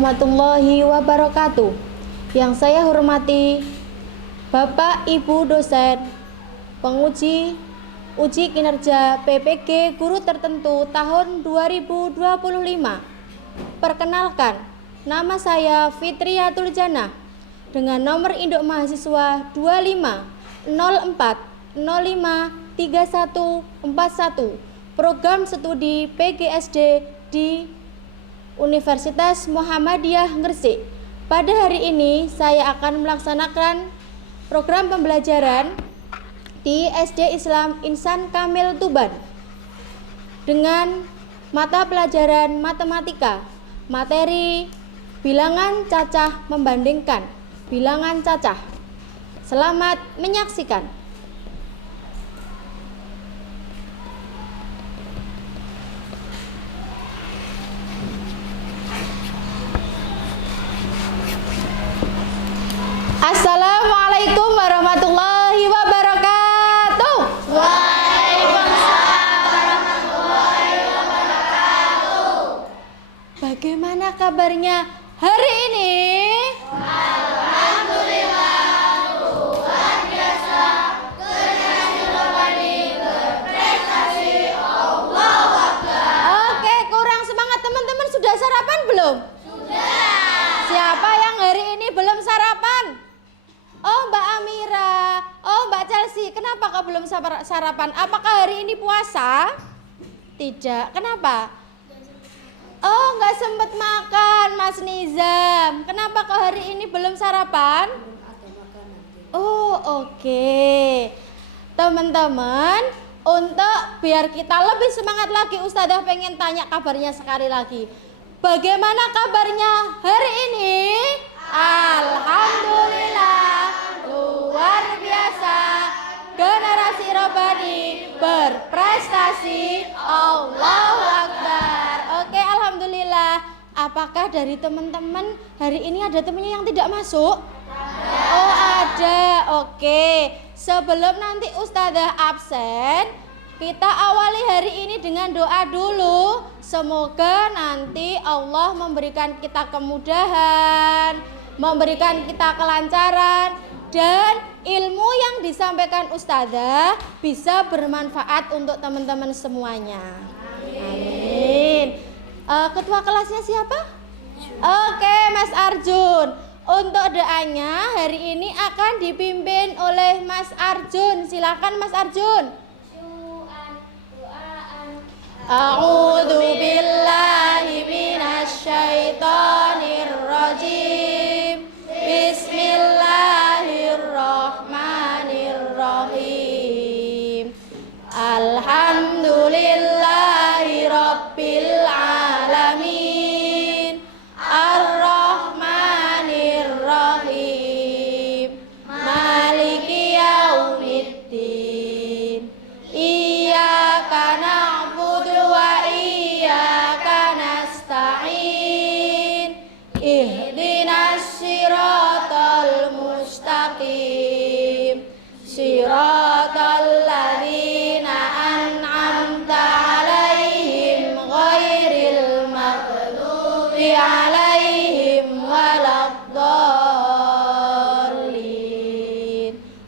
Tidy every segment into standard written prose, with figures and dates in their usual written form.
warahmatullahi wabarakatuh. Yang saya hormati Bapak Ibu dosen, penguji uji kinerja PPG guru tertentu tahun 2025. Perkenalkan, nama saya Fitriyatul Janah dengan nomor induk mahasiswa 2504053141, program studi PGSD di Universitas Muhammadiyah Gresik. Pada hari ini saya akan melaksanakan program pembelajaran di SD Islam Insan Kamil Tuban dengan mata pelajaran matematika, materi bilangan cacah membandingkan bilangan cacah. Selamat menyaksikan. Assalamualaikum warahmatullahi wabarakatuh. Waalaikumsalam warahmatullahi wabarakatuh. Bagaimana kabarnya hari ini? Alhamdulillah, luar biasa. Generasi Robani berprestasi. Allahu Akbar. Oke, kurang semangat teman-teman. Sudah sarapan belum? Sudah. Siapa yang hari ini belum sarapan? Oh, Mbak Amira. Oh, Mbak Chelsea. Kenapa kau belum sarapan? Apakah hari ini puasa? Tidak. Kenapa? Oh, nggak sempat makan, Mas Nizam. Kenapa kau hari ini belum sarapan? Oh, oke. Teman-teman, untuk biar kita lebih semangat lagi, Ustadzah pengen tanya kabarnya sekali lagi. Bagaimana kabarnya hari ini? Alhamdulillah, luar biasa. Generasi Robani berprestasi. Allahu Akbar. Oke, alhamdulillah. Apakah dari teman-teman hari ini ada temannya yang tidak masuk? Oh, ada. Oke. Sebelum nanti Ustadzah absen, kita awali hari ini dengan doa dulu. Semoga nanti Allah memberikan kita kemudahan, memberikan kita kelancaran, dan ilmu yang disampaikan Ustadzah bisa bermanfaat untuk teman-teman semuanya. Amin. Ketua kelasnya siapa? Oke, Mas Arjun. Untuk doanya hari ini akan dipimpin oleh Mas Arjun. Silakan Mas Arjun. A'udzu billahi minasyaitonir rajim. Bismillahirrahmanirrahim. Alhamdulillahi rabbil alamin. Ar-Rahmanir Rahim. Maliki yaumiddin. Iyyaka na'budu wa iyyaka nasta'in. Ihdinas siratal mustaqim. Siratal ladzina an'amta 'alaihim ghairil maghdubi 'alaihim waladdallin.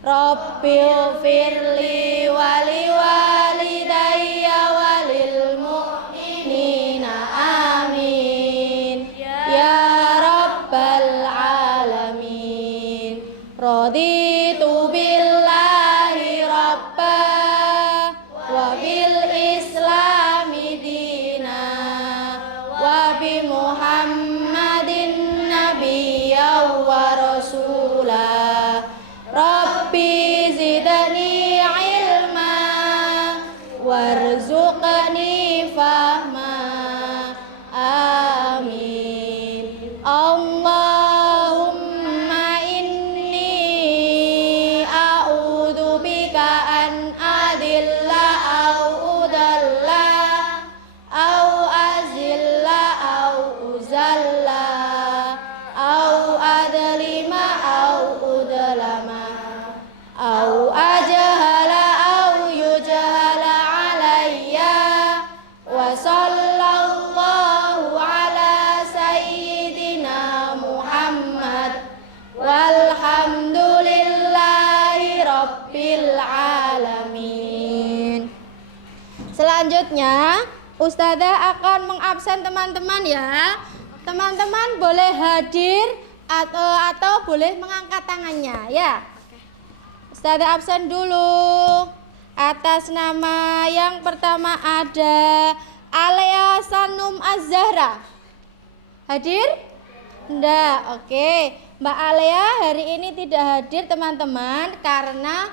Rabbighfirli wa liwalidayya walil mu'minina amin. Ya rabbal alamin. Selanjutnya, Ustazah akan mengabsen teman-teman ya. Teman-teman boleh hadir atau boleh mengangkat tangannya ya. Ustazah absen dulu. Atas nama yang pertama ada Alea Sanum Az-Zahra. Hadir? Enggak, oke. Mbak Alea hari ini tidak hadir teman-teman karena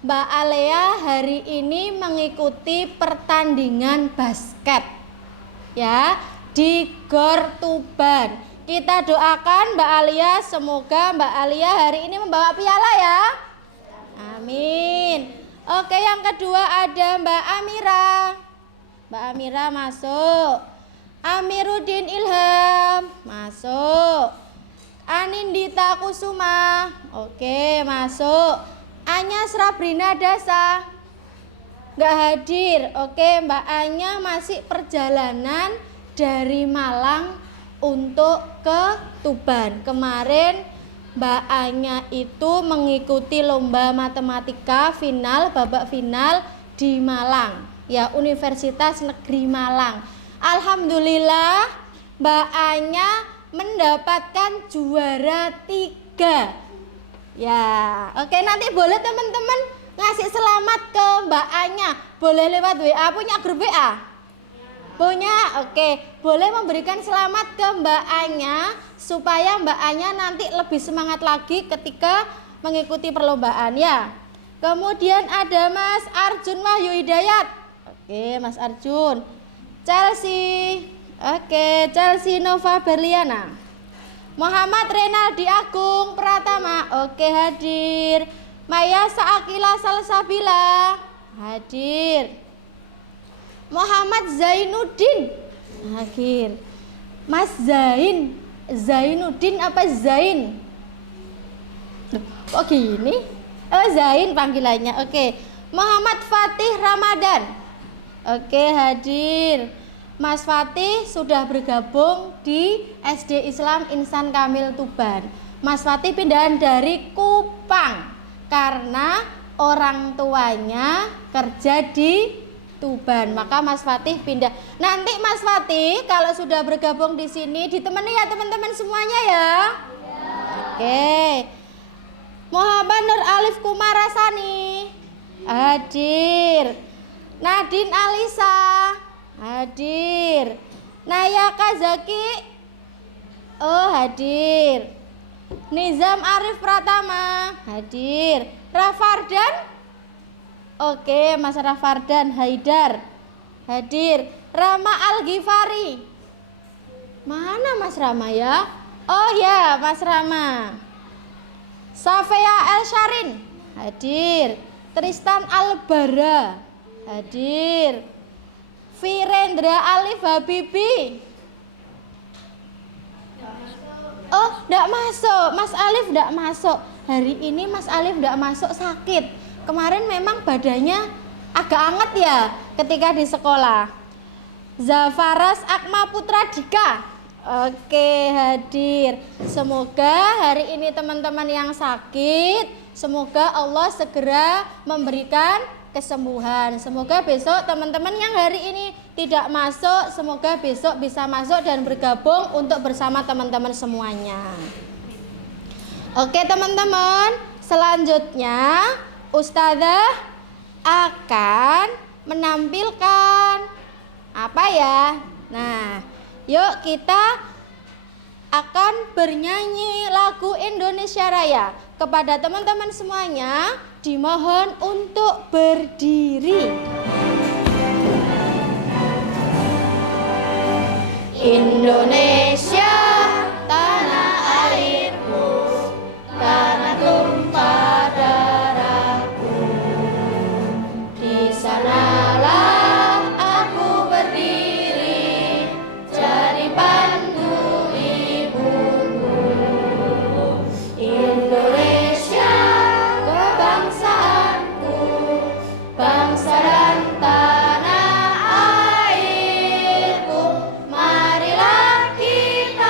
Mbak Alea hari ini mengikuti pertandingan basket ya di Gor Tuban. Kita doakan Mbak Alia, semoga Mbak Alia hari ini membawa piala ya. Amin. Oke, yang kedua ada Mbak Amira. Mbak Amira masuk. Amiruddin Ilham masuk. Anindita Kusuma, oke masuk. Anya Srabrina Dasa nggak hadir. Oke, Mbak Anya masih perjalanan dari Malang untuk ke Tuban. Kemarin Mbak Anya itu mengikuti lomba matematika final, babak final di Malang ya, Universitas Negeri Malang. Alhamdulillah Mbak Anya mendapatkan juara 3 ya. Oke, nanti boleh teman-teman ngasih selamat ke Mbak Anya. Boleh lewat WA, punya grup WA? Punya, oke. Boleh memberikan selamat ke Mbak Anya supaya Mbak Anya nanti lebih semangat lagi ketika mengikuti perlombaan ya. Kemudian ada Mas Arjun Wahyu Hidayat. Oke, Mas Arjun. Chelsea. Oke, Chelsea Nova Berliana. Muhammad Renaldi Agung Pratama, oke hadir. Maya Saakila Salsabila, hadir. Muhammad Zainuddin, hadir. Mas Zainuddin apa Zain? Kok gini? Oh Zain panggilannya, oke. Muhammad Fatih Ramadan, oke hadir. Mas Fatih sudah bergabung di SD Islam Insan Kamil Tuban. Mas Fatih pindahan dari Kupang karena orang tuanya kerja di Tuban, maka Mas Fatih pindah. Nanti Mas Fatih kalau sudah bergabung di sini ditemani ya teman-teman semuanya ya. Ya. Oke. Muhammad Nur Alif Kumarasani hadir. Nadine Alisa hadir. Naya Kazaki, oh hadir. Nizam Arif Pratama hadir. Rafardan, oke Mas Rafardan Haidar hadir. Rama Al Ghifari, mana Mas Rama ya? Oh ya Mas Rama. Safea El Syarin hadir. Tristan Albara hadir. Virendra Alif Habibi. Oh, enggak masuk. Mas Alif enggak masuk. Hari ini Mas Alif enggak masuk, sakit. Kemarin memang badannya agak anget ya ketika di sekolah. Zafaras Akma Putra Dika. Oke, hadir. Semoga hari ini teman-teman yang sakit, semoga Allah segera memberikan kesembuhan. Semoga besok teman-teman yang hari ini tidak masuk, semoga besok bisa masuk dan bergabung untuk bersama teman-teman semuanya. Oke teman-teman, selanjutnya Ustazah akan menampilkan apa ya? Nah, yuk kita akan bernyanyi lagu Indonesia Raya. Kepada teman-teman semuanya dimohon untuk berdiri. Indonesia tanah airku, tanah tumpah darahku. Di sanalah aku berdiri, jadi pandu ibuku. Indonesia kebangsaanku, bangsa dan tanah airku. Marilah kita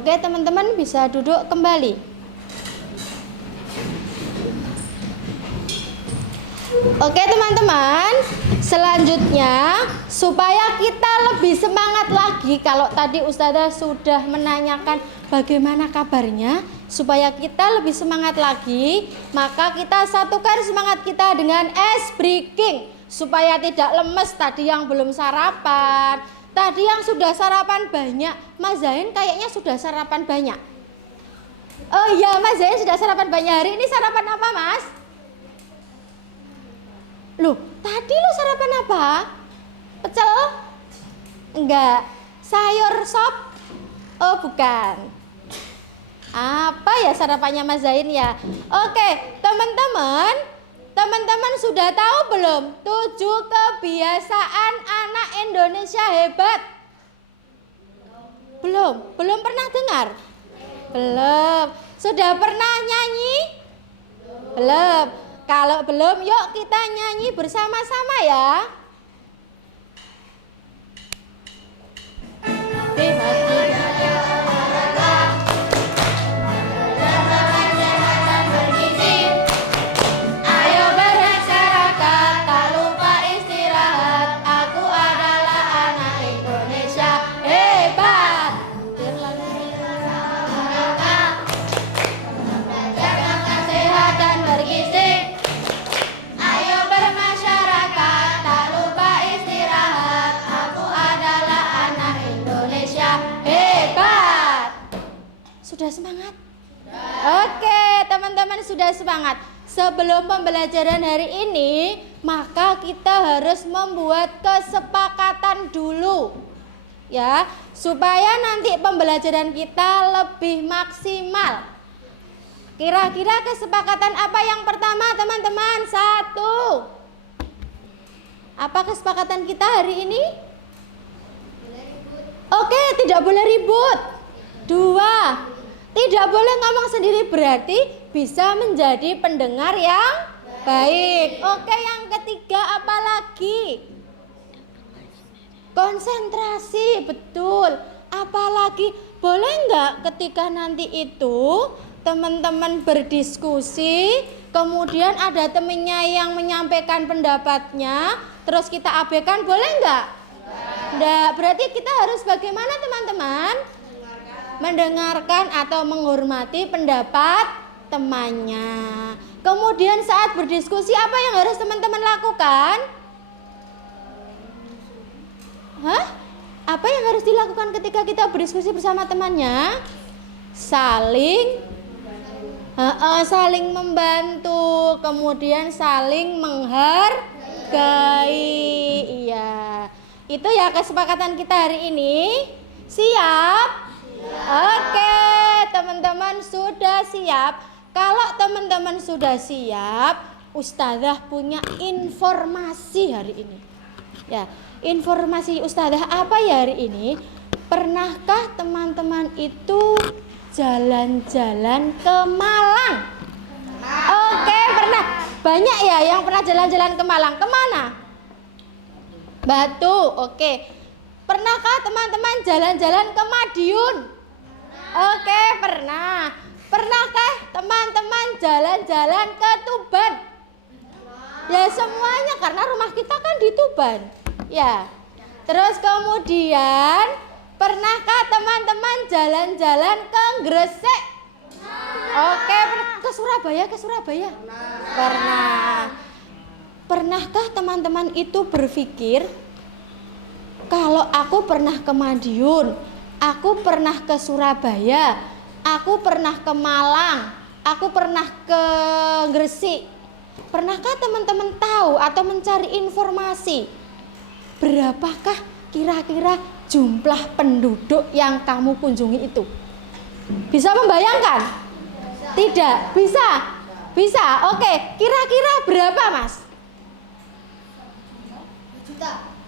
Oke, teman-teman bisa duduk kembali. Oke, teman-teman. Selanjutnya, supaya kita lebih semangat lagi, kalau tadi Ustazah sudah menanyakan bagaimana kabarnya, supaya kita lebih semangat lagi, maka kita satukan semangat kita dengan ice breaking, supaya tidak lemes tadi yang belum sarapan. Tadi yang sudah sarapan banyak, Mas Zain kayaknya sudah sarapan banyak. Oh iya, Mas Zain sudah sarapan banyak. Hari ini sarapan apa, Mas? Loh, tadi lo sarapan apa? Pecel? Enggak. Sayur sop? Oh, bukan. Apa ya sarapannya Mas Zain ya? Oke, teman-teman sudah tahu belum 7 kebiasaan anak Indonesia hebat? Belum pernah dengar? Belum. Sudah pernah nyanyi? Belum. Kalau belum, yuk kita nyanyi bersama-sama ya. Ayo bermasyarakat, tak lupa istirahat. Aku adalah anak Indonesia hebat. Jaga sehat dan bergizi. Ayo bermasyarakat, tak lupa istirahat. Aku adalah anak Indonesia hebat. Sudah semangat? Oke, teman-teman sudah semangat. Sebelum pembelajaran hari ini, maka kita harus membuat kesepakatan dulu. Ya, supaya nanti pembelajaran kita lebih maksimal. Kira-kira kesepakatan apa yang pertama, teman-teman? 1. Apa kesepakatan kita hari ini? Oke, tidak boleh ribut. 2. Tidak boleh ngomong sendiri, berarti bisa menjadi pendengar yang baik. Oke, yang ketiga apa lagi? Konsentrasi, betul. Apalagi boleh nggak ketika nanti itu teman-teman berdiskusi, kemudian ada temennya yang menyampaikan pendapatnya, terus kita abaikan, boleh nggak? Nggak. Berarti kita harus bagaimana, teman-teman? Mendengarkan atau menghormati pendapat temannya. Kemudian saat berdiskusi apa yang harus teman-teman lakukan? Apa yang harus dilakukan ketika kita berdiskusi bersama temannya? Saling membantu, kemudian saling menghargai. Iya. Itu ya kesepakatan kita hari ini. Siap? Oke, teman-teman sudah siap? Kalau teman-teman sudah siap, Ustazah punya informasi hari ini. Ya, informasi Ustazah apa ya hari ini? Pernahkah teman-teman itu jalan-jalan ke Malang? Oke, pernah. Banyak ya yang pernah jalan-jalan ke Malang. Kemana? Batu, oke. Pernahkah teman-teman jalan-jalan ke Madiun? Oke, pernah. Pernahkah teman-teman jalan-jalan ke Tuban? Ya semuanya, karena rumah kita kan di Tuban. Ya. Terus kemudian pernahkah teman-teman jalan-jalan ke Gresik? Oke, ke Surabaya? Pernah. Pernahkah teman-teman itu berpikir, kalau aku pernah ke Madiun, aku pernah ke Surabaya, aku pernah ke Malang, aku pernah ke Gresik. Pernahkah teman-teman tahu atau mencari informasi berapakah kira-kira jumlah penduduk yang kamu kunjungi itu? Bisa membayangkan? Tidak? Bisa? Bisa? Oke, kira-kira berapa, Mas?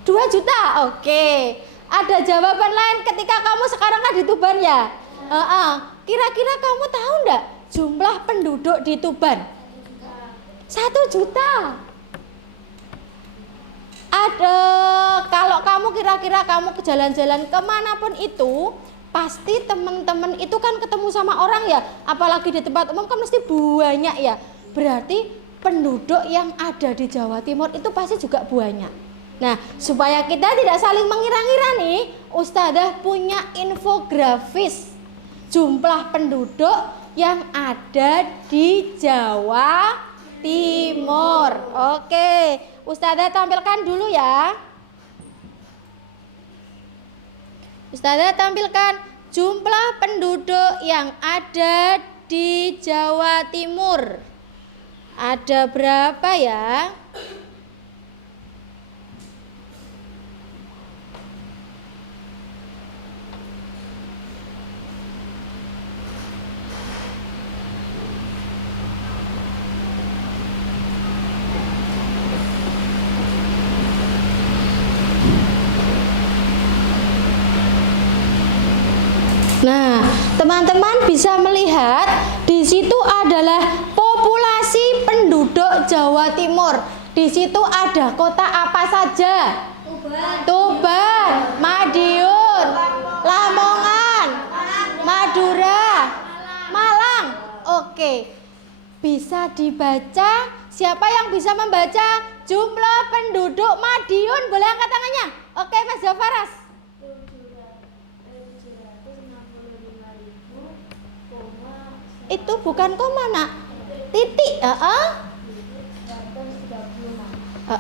2 juta? Oke. Ada jawaban lain ketika kamu sekarang kan di Tuban ya? Kira-kira kamu tahu enggak jumlah penduduk di Tuban? 1 juta. Ada, kalau kamu kira-kira kamu ke jalan-jalan kemanapun itu, Pasti teman-teman itu kan ketemu sama orang ya, apalagi di tempat umum kan mesti banyak ya. Berarti penduduk yang ada di Jawa Timur itu pasti juga banyak. Nah, supaya kita tidak saling mengira-ngira nih, Ustadzah punya infografis jumlah penduduk yang ada di Jawa Timur. Oke, Ustadzah tampilkan dulu ya. Ustadzah tampilkan jumlah penduduk yang ada di Jawa Timur. Ada berapa ya? Nah, teman-teman bisa melihat di situ adalah populasi penduduk Jawa Timur. Di situ ada kota apa saja? Tuban, Madiun, Lamongan, Madura, Malang. Oke. Bisa dibaca? Siapa yang bisa membaca jumlah penduduk Madiun? Boleh angkat tangannya? Oke, Mas Jafaras. Itu bukan koma, Nak. Titik. 36.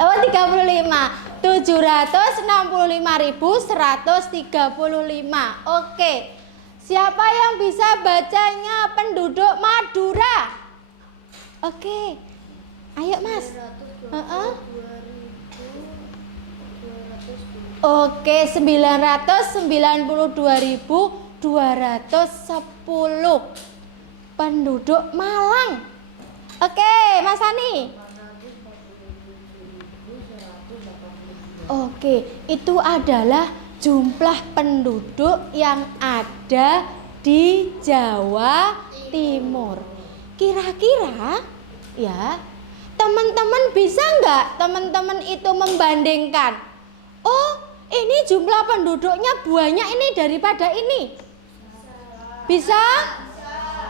Oh, 35. 765.135. Oke. Siapa yang bisa bacanya penduduk Madura? Oke. Ayo, Mas. Oke, 992.210 penduduk Malang. Oke, Mas Ani. Oke, itu adalah jumlah penduduk yang ada di Jawa Timur. Kira-kira ya, teman-teman bisa nggak teman-teman itu membandingkan? Oh, ini jumlah penduduknya banyak ini daripada ini. Bisa?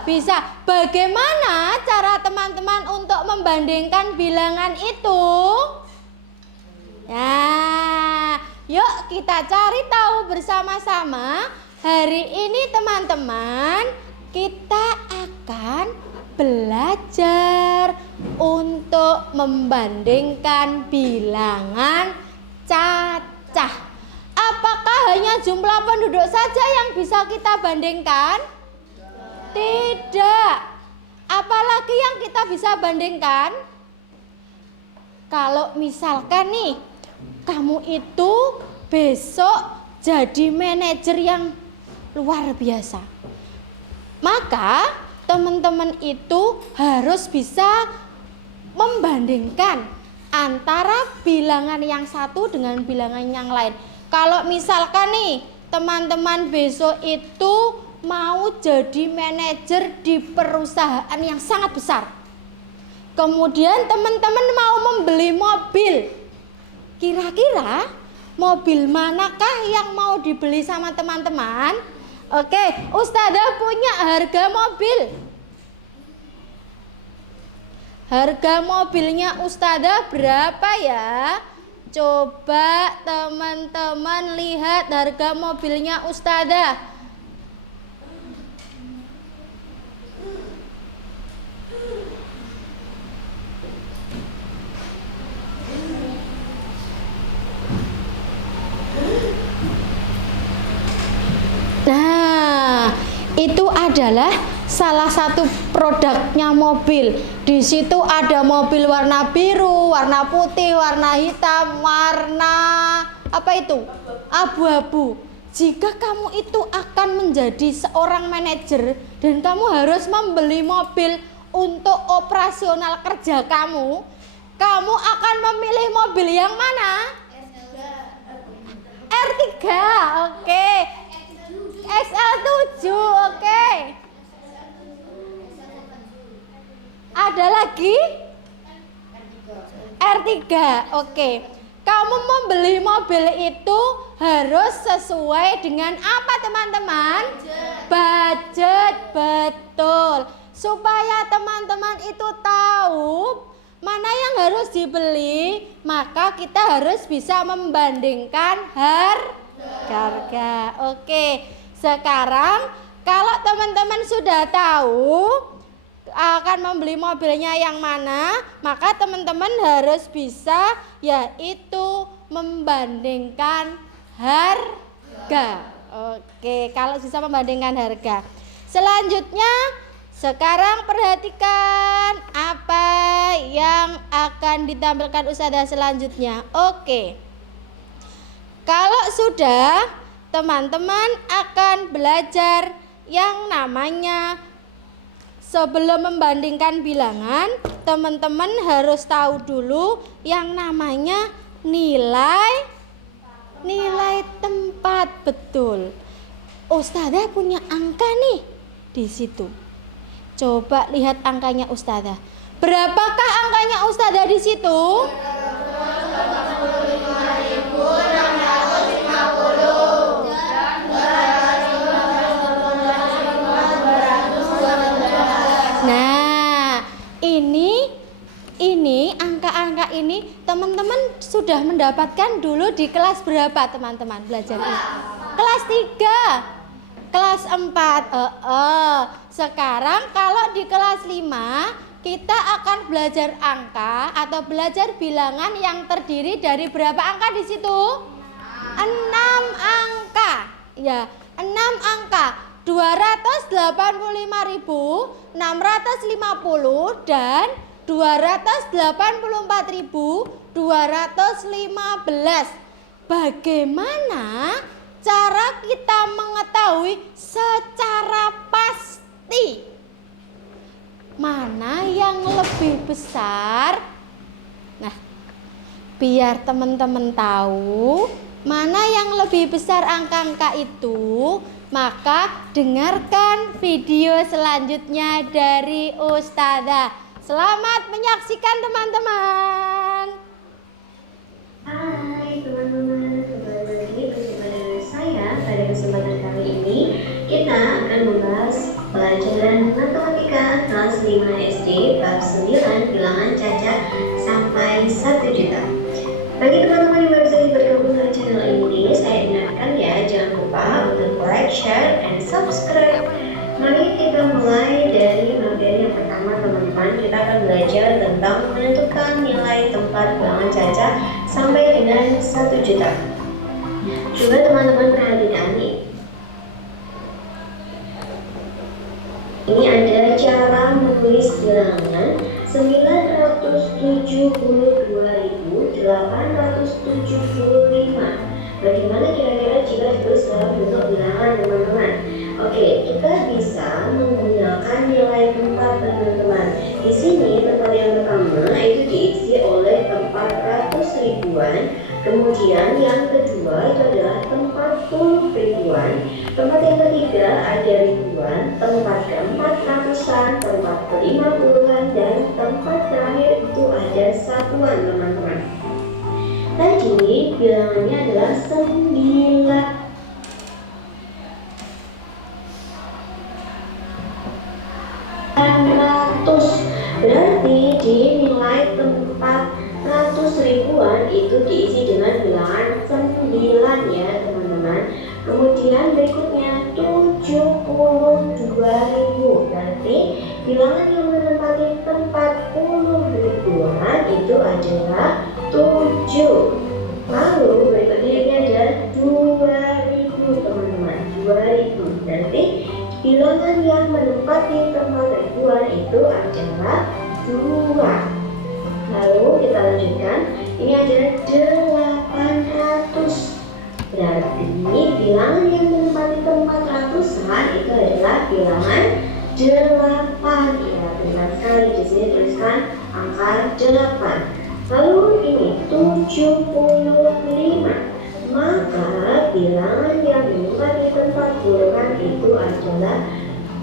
Bisa. Bagaimana cara teman-teman untuk membandingkan bilangan itu? Nah, yuk kita cari tahu bersama-sama. Hari ini teman-teman, kita akan belajar untuk membandingkan bilangan cacah. Apakah hanya jumlah penduduk saja yang bisa kita bandingkan? Tidak. Apalagi yang kita bisa bandingkan? Kalau misalkan nih, kamu itu besok jadi manajer yang luar biasa, maka teman-teman itu harus bisa membandingkan antara bilangan yang satu dengan bilangan yang lain. Kalau misalkan nih teman-teman besok itu mau jadi manajer di perusahaan yang sangat besar, kemudian teman-teman mau membeli mobil, kira-kira mobil manakah yang mau dibeli sama teman-teman? Oke, Ustadzah punya harga mobil. Harga mobilnya Ustadzah berapa ya? Coba teman-teman lihat harga mobilnya Ustadzah. Nah, itu adalah salah satu produknya mobil. Di situ ada mobil warna biru, warna putih, warna hitam, warna apa itu? Abu-abu. Jika kamu itu akan menjadi seorang manajer dan kamu harus membeli mobil untuk operasional kerja kamu, kamu akan memilih mobil yang mana? R3. Oke. XL7. Oke. Ada lagi? R3. Oke. Kamu membeli mobil itu harus sesuai dengan apa teman-teman? Budget, betul. Supaya teman-teman itu tahu mana yang harus dibeli, maka kita harus bisa membandingkan harga. Oke, sekarang kalau teman-teman sudah tahu akan membeli mobilnya yang mana, maka teman-teman harus bisa yaitu membandingkan harga. Oke, kalau bisa membandingkan harga. Selanjutnya, sekarang perhatikan apa yang akan ditampilkan Ustazah selanjutnya. Oke. Kalau sudah, teman-teman akan belajar yang namanya sebelum membandingkan bilangan, teman-teman harus tahu dulu yang namanya nilai tempat. Betul. Ustazah punya angka nih di situ. Coba lihat angkanya Ustazah. Berapakah angkanya Ustazah di situ? 85.650. Nah, ini angka-angka ini teman-teman sudah mendapatkan dulu di kelas berapa teman-teman belajar ini? Kelas 3. Kelas 4. Sekarang kalau di kelas 5 kita akan belajar angka atau belajar bilangan yang terdiri dari berapa angka di situ? 6 angka. Ya, 6 angka. 285.650 dan 284.215. Bagaimana cara kita mengetahui secara pasti mana yang lebih besar? Nah, biar teman-teman tahu mana yang lebih besar angka-angka itu, maka dengarkan video selanjutnya dari Ustazah. Selamat menyaksikan teman-teman. Hai teman-teman, kembali lagi bersama dengan saya. Pada kesempatan kali ini kita akan membahas pelajaran matematika kelas 5 SD bab 9 bilangan cacat sampai 1 juta. Bagi teman-teman yang baru saja bergabung ke channel ini, saya ingatkan ya, jangan lupa untuk like, share, and subscribe. Mari kita mulai dari materi yang pertama teman-teman. Kita akan belajar tentang menentukan nilai tempat bilangan cacat sampai dengan 1 juta. Coba teman-teman perhatikan nih. Ini ada cara menulis bilangan 972.875. Bagaimana kira-kira jika ditulis dalam bentuk bilangan teman-teman? Oke, kita bisa menggunakan nilai tempat teman-teman. Di sini tempat yang pertama itu diisi oleh tempat ratus ribuan. Kemudian yang kedua itu adalah tempat puluh ribuan. Tempat yang ketiga ada ribuan. Tempat keempat ratusan. Tempat kelima puluhan. Dan tempat terakhir itu ada satuan teman-teman. Tadi bilangannya adalah 9. Berarti di nilai tempat ratus ribuan itu diisi dengan bilangan 9 ya teman-teman. Kemudian berikutnya 72.000. Berarti bilangan yang menempati tempat puluh ribuan itu adalah 7. Lalu berikutnya ini ada 2.000 teman-teman. 2.000. Berarti bilangan yang menempati tempat ribuan itu adalah 2. Lalu kita lanjutkan. Ini ada 800. Berarti bilangan yang menempati tempat ratusan itu adalah bilangan 8. Ya, benar sekali. Di sini tuliskan angka 8. Lalu ini 75. Maka bilangan yang menempati tempat puluhan itu adalah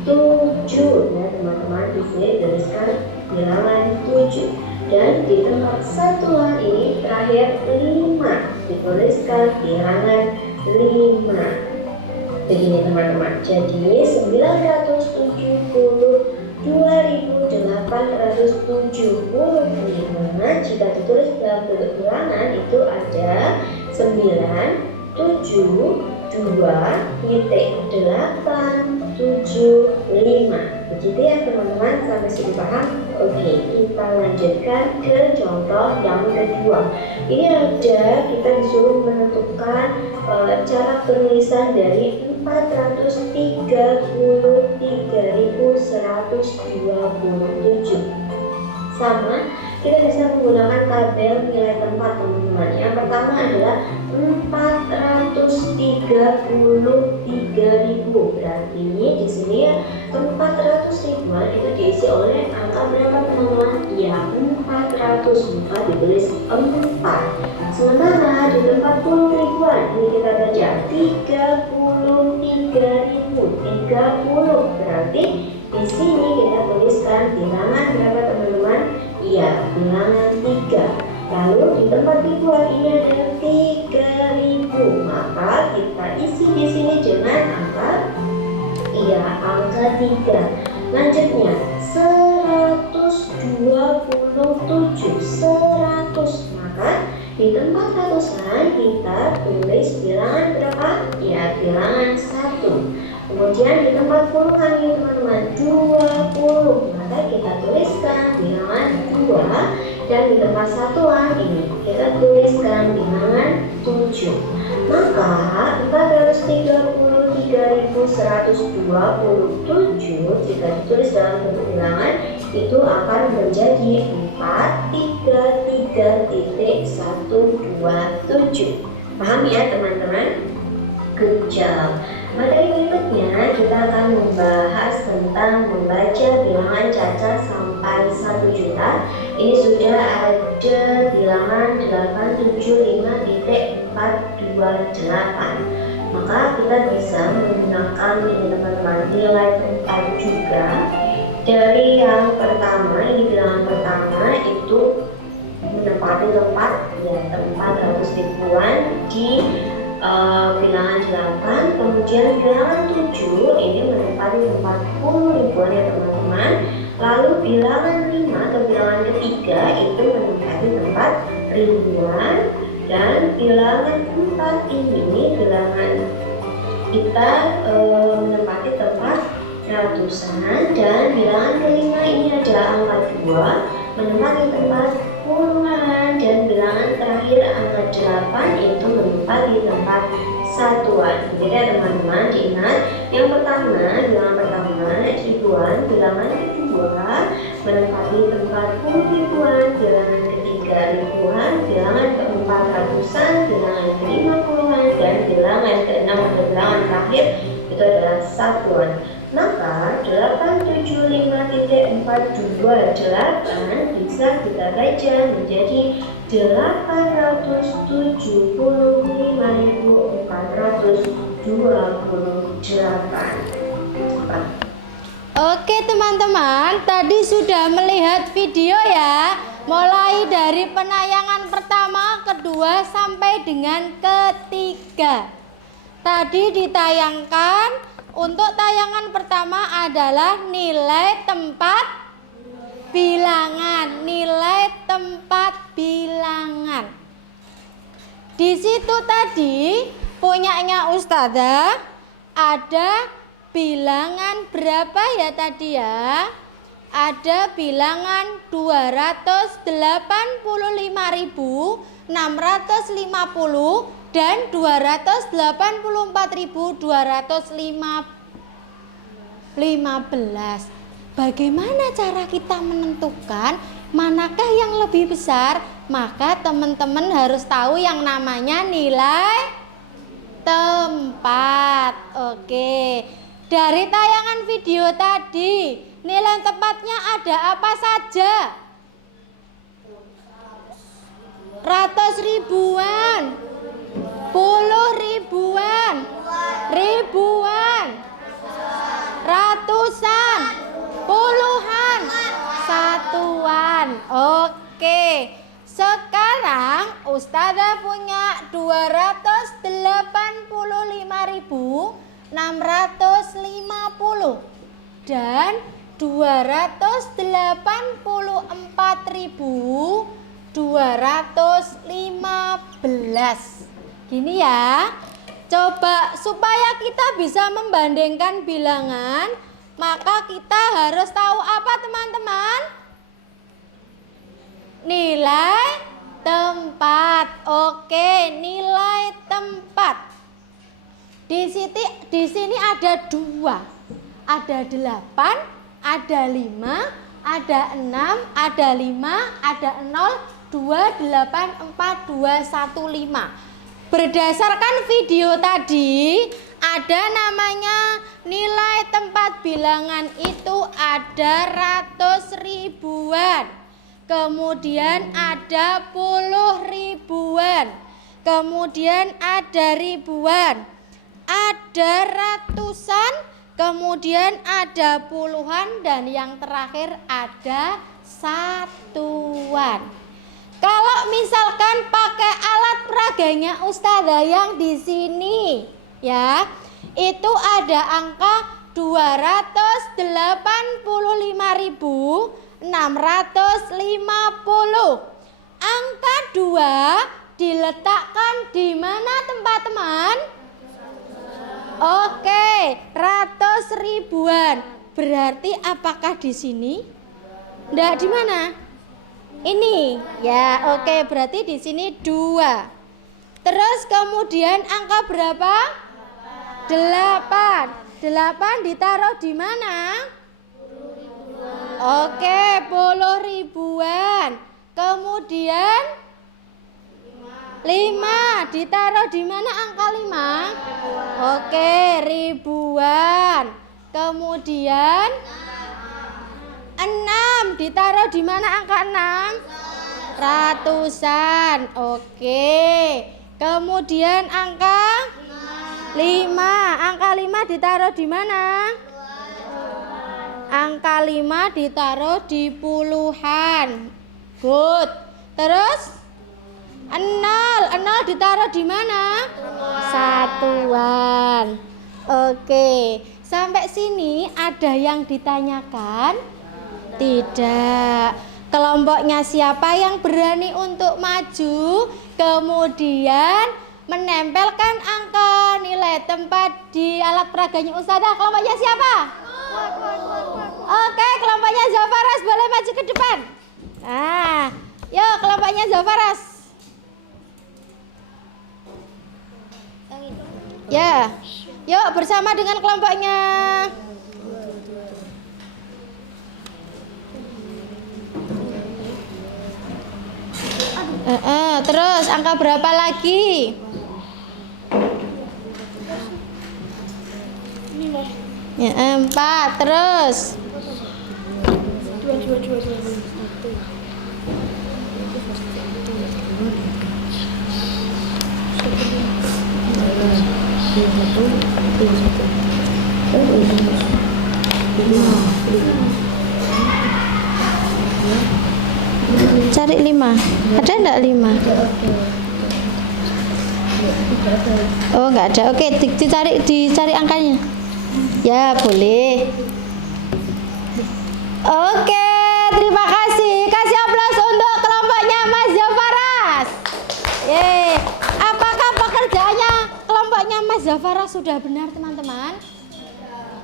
7. Ya teman-teman, di sini tuliskan bilangan 7. Dan di tempat satuan ini terakhir 5, dituliskan bilangan 5. Begini teman-teman, jadi 972.875 jika ditulis dalam bentuk bilangan itu ada 972.875. Begitu ya teman-teman, sampai sini paham? Oke, kita lanjutkan ke contoh yang kedua. Ini ada kita disuruh menentukan cara penulisan dari 433.127. Sama, kita bisa menggunakan tabel nilai tempat teman-teman. Yang pertama adalah 433.000. Berarti di sini ya 400.000 itu diisi oleh angka berapa teman-teman? Ya 400, maka ditulis 4. Sementara di tempat 10.000-an ini kita baca 33.000. 30 berarti di sini kita tuliskan bilangan berapa teman-teman? Iya, bilangan 3. Lalu di tempat ribuan ini ada 3.000, maka kita isi di sini dengan angka, iya, angka 3. Lanjutnya 127, 100, maka di tempat ratusan kita tulis bilangan berapa? Ya, bilangan 1. Kemudian di tempat puluhan ini teman-teman 20, maka kita tuliskan bilangan 2. Dan di tempat satuan ini kita tuliskan bilangan 7. Maka 433.127 jika ditulis dalam bentuk bilangan itu akan menjadi 433.127. Paham ya teman-teman? Good job. Materi berikutnya kita akan membahas tentang membaca bilangan cacat sampai 1 juta. Ini sudah ada bilangan 875.428. Maka kita bisa menggunakan ini teman-teman nilai tempat juga. Dari yang pertama, ini bilangan pertama itu menempati tempat ya tempat 100 ribuan di bilangan 8, kemudian bilangan 7 ini menempati tempat 10 ribuan ya teman-teman. Lalu bilangan 5 atau bilangan ketiga itu menempati tempat ribuan, dan bilangan 4 ini bilangan kita menempati tempat ratusan, dan bilangan kelima ini adalah angka 2 menempati tempat puluhan, dan bilangan terakhir angka 8 itu menempati tempat satuan. Jadi teman-teman diingat, yang pertama bilangan pertama ribuan, bilangan kedua menempati tempat puluh ribuan, bilangan ketiga ribuan, bilangan keempat ratusan, bilangan kelima puluhan, dan bilangan keenam atau bilangan terakhir itu adalah satuan. Maka 875.428 bisa kita baca menjadi 875.428. Oke teman-teman, tadi sudah melihat video ya, mulai dari penayangan pertama, kedua sampai dengan ketiga. Tadi ditayangkan. Untuk tayangan pertama adalah nilai tempat bilangan, nilai tempat bilangan. Di situ tadi punyanya Ustazah ada bilangan berapa ya tadi ya? Ada bilangan 285.650 dan 284.215. Bagaimana cara kita menentukan manakah yang lebih besar? Maka teman-teman harus tahu yang namanya nilai tempat. Oke. Dari tayangan video tadi, nilai tempatnya ada apa saja? Ratus ribuan, puluh ribuan, ribuan, ratusan, puluhan, satuan. Oke. Oke. Sekarang Ustazah punya 285.650 dan 284.215. Gini ya. Coba supaya kita bisa membandingkan bilangan, maka kita harus tahu apa teman-teman? Nilai tempat. Oke, nilai tempat. Di sini ada 2. Ada 8, ada 5, ada 6, ada 5, ada 0, 2, 8, 4, 2, 1, 5. Berdasarkan video tadi, ada namanya nilai tempat bilangan itu ada ratus ribuan. Kemudian ada puluh ribuan. Kemudian ada ribuan. Ada ratusan, kemudian ada puluhan, dan yang terakhir ada satuan. Kalau misalkan pakai alat peraganya Ustazah yang di sini, ya, itu ada angka 285.650. Angka 2 diletakkan di mana teman-teman? Oke, ratus ribuan. Berarti apakah di sini? Enggak, di mana? Ini. Ya, oke, berarti di sini 2. Terus kemudian angka berapa? 8. 8 ditaruh di mana? Oke, puluh ribuan. Kemudian 5 ditaruh di mana angka 5? Oke, ribuan. Kemudian 6 ditaruh di mana angka 6? Ratusan. Oke. Kemudian angka 5. Angka 5 ditaruh di mana? Angka 5 ditaruh di puluhan. Good. Terus 0 ditaruh di mana? Satuan. Oke. Sampai sini ada yang ditanyakan? Tidak. Kelompoknya siapa yang berani untuk maju, kemudian menempelkan angka nilai tempat di alat peraganya Ustazah? Kelompoknya siapa? Oke, kelompoknya Zafaras boleh maju ke depan. Nah, yuk kelompoknya Zafaras. Ya, yuk bersama dengan kelompoknya. Terus angka berapa lagi? Ya, 4. Terus 2. Cari 5. Ada enggak 5? Oh, enggak ada. Oke, dicari angkanya. Ya, boleh. Oke, terima kasih. Kasih aplaus untuk kelompoknya Mas Zafaras. Yeay. Apakah pekerjaannya kelompoknya Mas Zafaras sudah benar, teman-teman?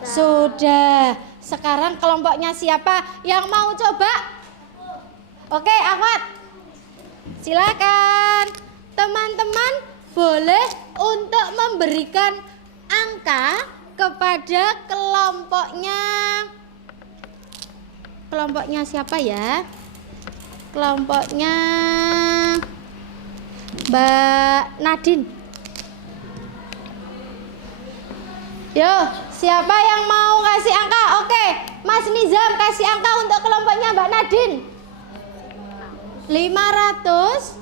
Sudah. Sekarang kelompoknya siapa yang mau coba? Oke, Ahmad. Silakan. Teman-teman boleh untuk memberikan angka kepada kelompoknya siapa ya? Kelompoknya Mbak Nadine. Yo, siapa yang mau kasih angka? Oke, Mas Nizam kasih angka untuk kelompoknya Mbak Nadine. 560.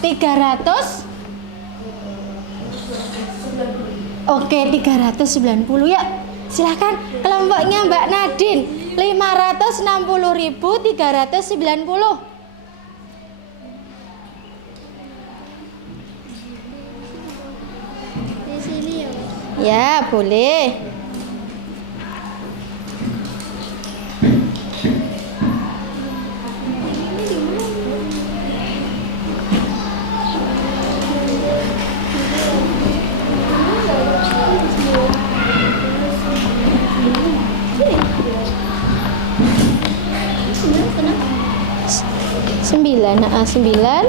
300. Oke, 390 ya. Silahkan kelompoknya Mbak Nadine. 560.390. Di sini ya, Mas. Ya, boleh. Sembilan.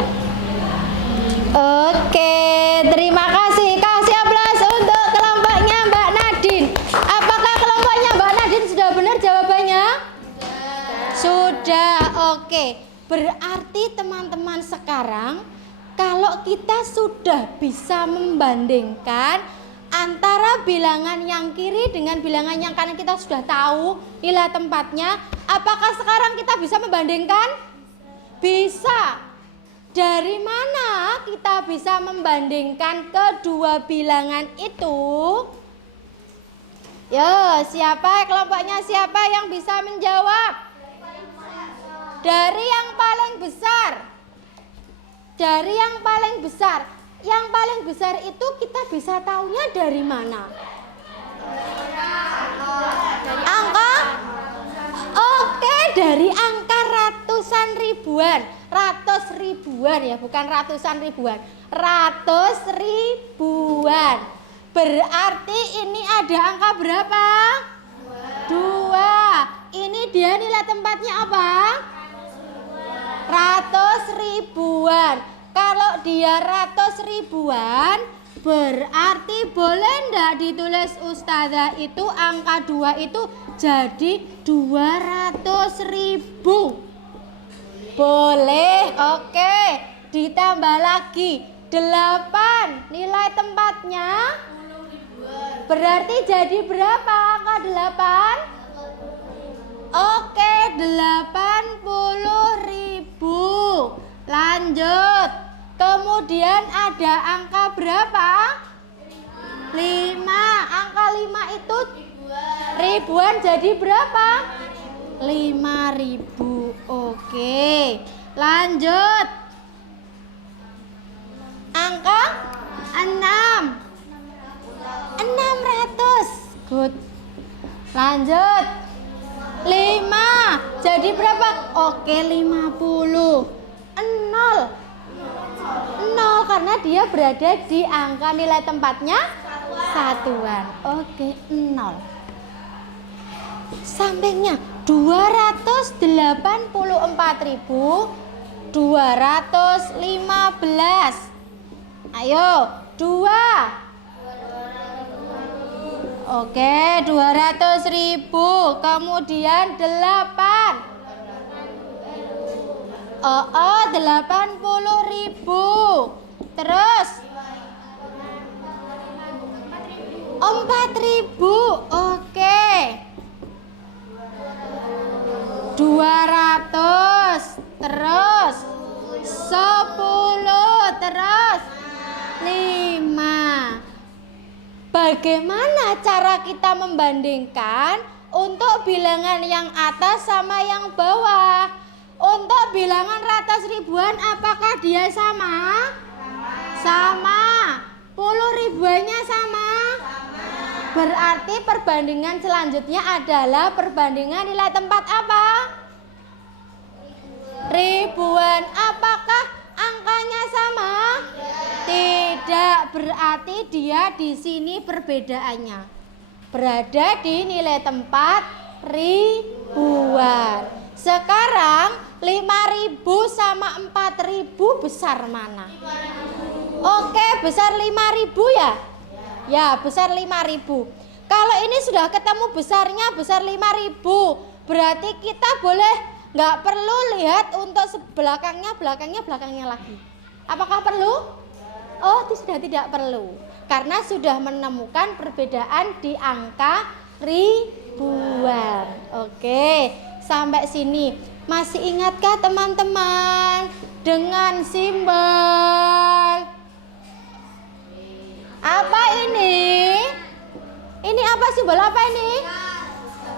Oke, terima kasih. Kasih aplaus untuk kelompoknya Mbak Nadine. Apakah kelompoknya Mbak Nadine sudah benar jawabannya? Sudah. Oke. Berarti teman-teman sekarang kalau kita sudah bisa membandingkan antara bilangan yang kiri dengan bilangan yang kanan, kita sudah tahu nilai tempatnya. Apakah sekarang kita bisa membandingkan? Bisa. Dari mana kita bisa membandingkan kedua bilangan itu? Yo, siapa kelompoknya, siapa yang bisa menjawab? Dari yang paling besar. Dari yang paling besar. Yang paling besar itu kita bisa tahunya dari mana? Angka? Oke, dari angka ratusan ribuan. Ratus ribuan ya, bukan ratusan ribuan. Ratus ribuan. Berarti ini ada angka berapa? 2. Ini dia nilai tempatnya apa? Ratus ribuan. Kalau dia ratus ribuan, berarti boleh enggak ditulis Ustazah itu angka 2 itu jadi 200.000? Boleh. Oke, ditambah lagi 8 nilai tempatnya berarti jadi berapa angka 8? Oke, 80.000. Lanjut. Kemudian ada angka berapa? 5. Angka 5 itu ribuan jadi berapa? 5.000. Oke. Lanjut. Angka 6. 600. Good. Lanjut. 5. Jadi berapa? Oke, 50. 0 karena dia berada di angka nilai tempatnya satuan. Oke, 0. Sampingnya 284.215. Ayo, 2. Oke, 200.000. Kemudian 8. 80.000. Terus 4.000. Oke. 200. Terus 10. Terus 5. Bagaimana cara kita membandingkan untuk bilangan yang atas sama yang bawah? Untuk bilangan ratus ribuan apakah dia sama? Sama. Puluh ribuannya sama? Berarti perbandingan selanjutnya adalah perbandingan nilai tempat apa? Ribuan. Apakah angkanya sama? Tidak. Berarti dia di sini perbedaannya berada di nilai tempat ribuan. Sekarang 5.000 sama 4.000 besar mana? Oke, besar 5.000 ya? Ya, besar 5.000. Kalau ini sudah ketemu besarnya besar 5.000, berarti kita boleh nggak perlu lihat untuk belakangnya lagi. Apakah perlu? Oh, sudah tidak perlu. Karena sudah menemukan perbedaan di angka ribuan. Oke, sampai sini. Masih ingatkah teman-teman dengan simbol? Apa ini? apa? Simbol apa ini?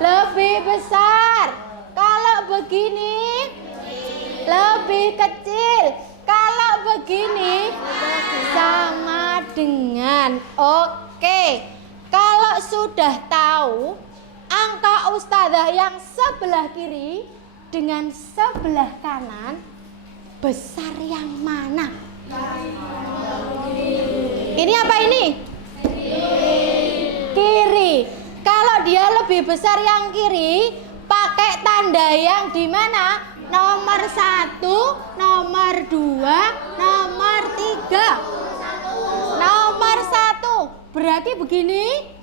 Lebih besar. Kalau begini lebih kecil. Kalau begini sama dengan. Oke. Kalau sudah tahu angka ustazah yang sebelah kiri dengan sebelah kanan, besar yang mana? Ini apa ini? Kiri. Kalau dia lebih besar yang kiri, pakai tanda yang di mana? Nomor 1, nomor 2, nomor 3. Nomor 1. Berarti begini?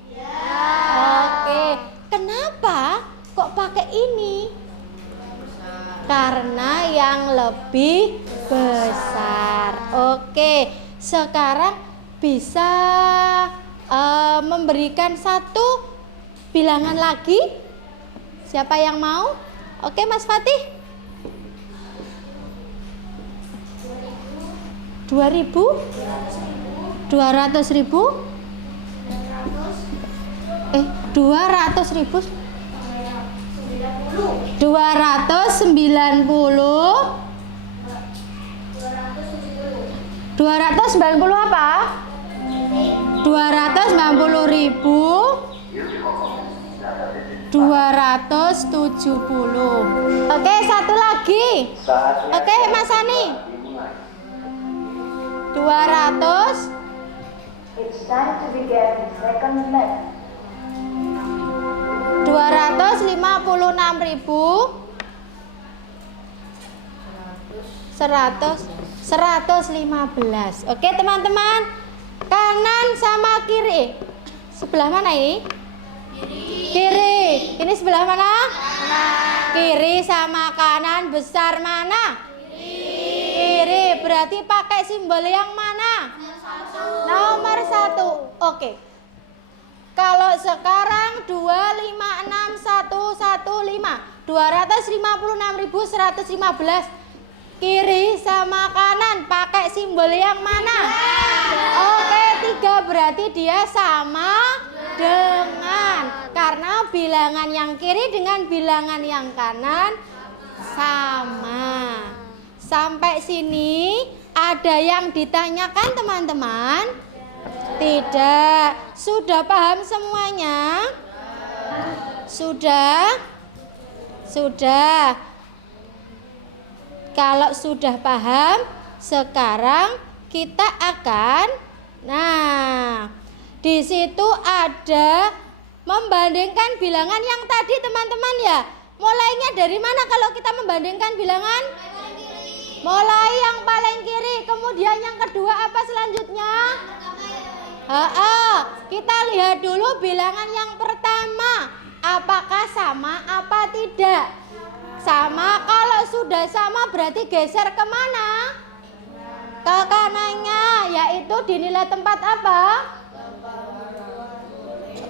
Oke. Kenapa kok pakai ini? Karena yang lebih besar. Oke. Sekarang bisa memberikan satu bilangan lagi. Siapa yang mau? Oke, Mas Fatih. 2.000? 200.000? 200.000? 290. 290 apa? 290.000. 270. Oke, satu lagi. Oke, Mas Ani. 200. It's time to begin the second leg. 256.000. 115. Oke, teman-teman. Kanan sama kiri. Sebelah mana ini? Kiri. Ini sebelah mana? Kiri sama kanan besar mana? Kiri. Berarti pakai simbol yang mana? Nomor 1. Oke. Kalau sekarang 256.115. 256.115. Kiri sama kanan pakai simbol yang mana? Oke, 3 berarti dia sama dengan, karena bilangan yang kiri dengan bilangan yang kanan sama. Sampai sini ada yang ditanyakan teman-teman? Tidak. Sudah paham semuanya? Sudah? Sudah. Kalau sudah paham, sekarang kita akan, di situ ada membandingkan bilangan yang tadi teman-teman ya. Mulainya dari mana kalau kita membandingkan bilangan? Mulai yang paling kiri, kemudian yang kedua apa selanjutnya? Kita lihat dulu bilangan yang pertama, apakah sama apa tidak? Sama. Kalau sudah sama berarti geser kemana? Ke kanannya, yaitu dinilai tempat apa? 10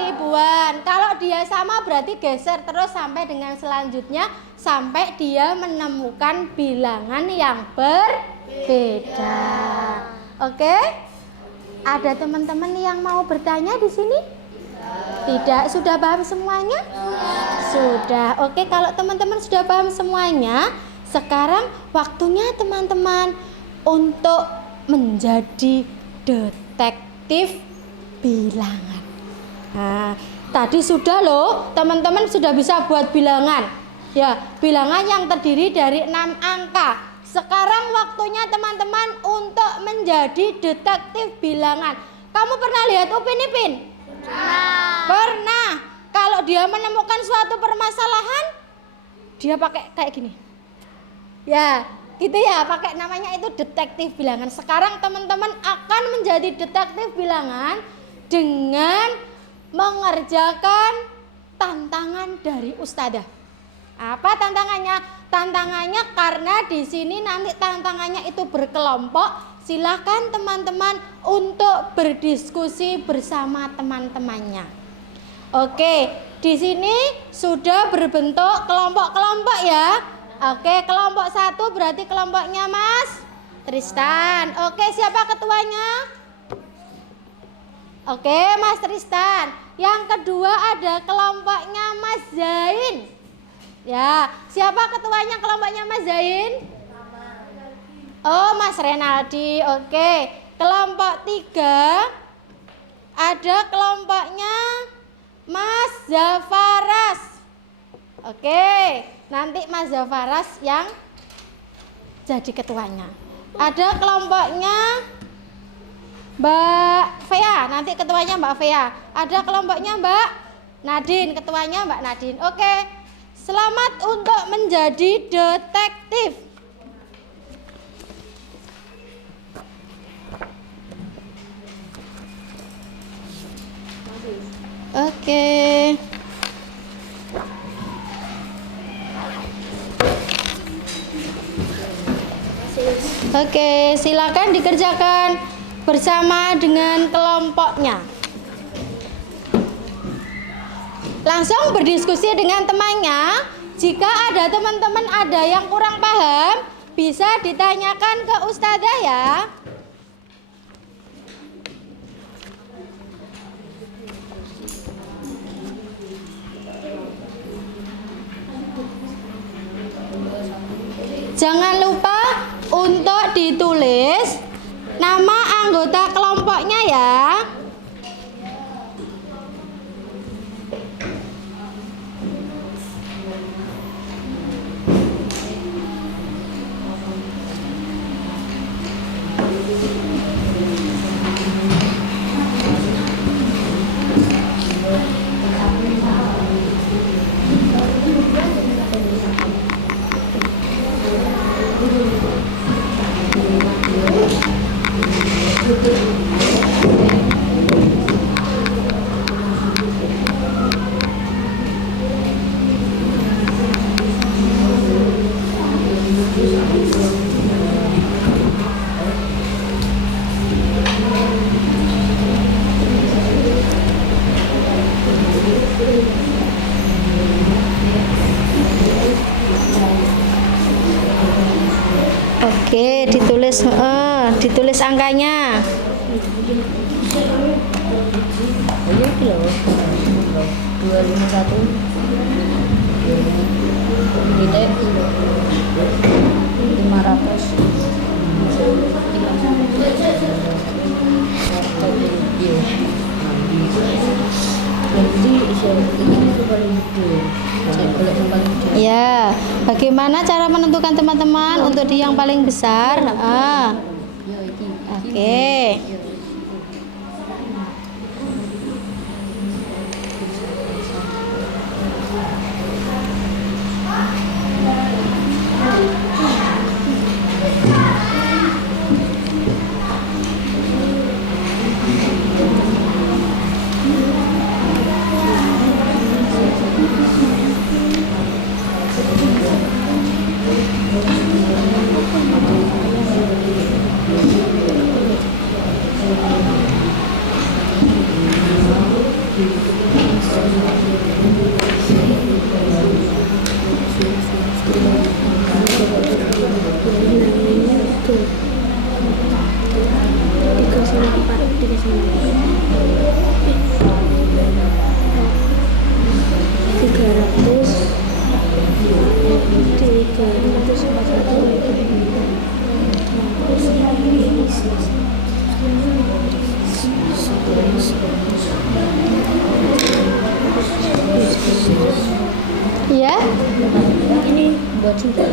ribuan. Kalau dia sama berarti geser terus sampai dengan selanjutnya, sampai dia menemukan bilangan yang berbeda. Oke? Ada teman-teman yang mau bertanya di sini? Tidak, sudah paham semuanya? Sudah. Oke, kalau teman-teman sudah paham semuanya, sekarang waktunya teman-teman untuk menjadi detektif bilangan. Tadi sudah loh, teman-teman sudah bisa buat bilangan. Ya, bilangan yang terdiri dari 6 angka. Sekarang waktunya teman-teman untuk menjadi detektif bilangan. Kamu pernah lihat Upin Ipin? Pernah. Kalau dia menemukan suatu permasalahan, dia pakai kayak gini. Ya, gitu ya, pakai namanya itu detektif bilangan. Sekarang teman-teman akan menjadi detektif bilangan dengan mengerjakan tantangan dari ustadzah. Apa tantangannya? Tantangannya karena di sini nanti tantangannya itu berkelompok. Silakan teman-teman untuk berdiskusi bersama teman-temannya. Oke, di sini sudah berbentuk kelompok-kelompok ya. Oke, kelompok 1 berarti kelompoknya Mas Tristan. Oke, siapa ketuanya? Oke, Mas Tristan. Yang kedua ada kelompoknya Mas Zain. Ya, siapa ketuanya kelompoknya Mas Zain? Oh, Mas Renaldi. Oke. Kelompok 3 ada kelompoknya Mas Zafaras. Oke, nanti Mas Zafaras yang jadi ketuanya. Ada kelompoknya Mbak Fea, nanti ketuanya Mbak Fea. Ada kelompoknya Mbak Nadine, ketuanya Mbak Nadine. Oke, selamat untuk menjadi detektif. Oke. Oke, silakan dikerjakan bersama dengan kelompoknya. Langsung berdiskusi dengan temannya. Jika ada teman-teman ada yang kurang paham, bisa ditanyakan ke ustazah ya. Jangan lupa untuk ditulis nama anggota kelompoknya ya. Oke, ditulis angkanya. Ya, bagaimana cara menentukan teman-teman untuk di yang paling besar? Oke. Ya, Ini buat cinta.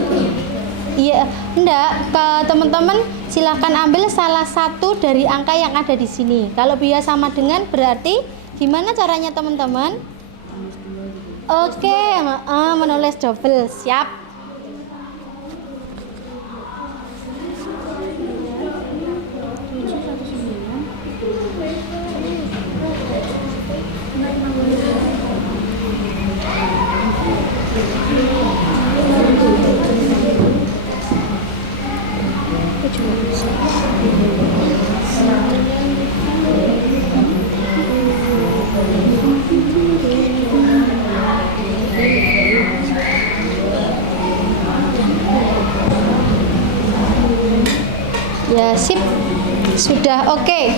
iya, enggak, ke teman-teman silahkan ambil salah satu dari angka yang ada di sini. Kalau biasa sama dengan berarti gimana caranya teman-teman? Oke, menulis double, siap. Ya, sip. Sudah oke.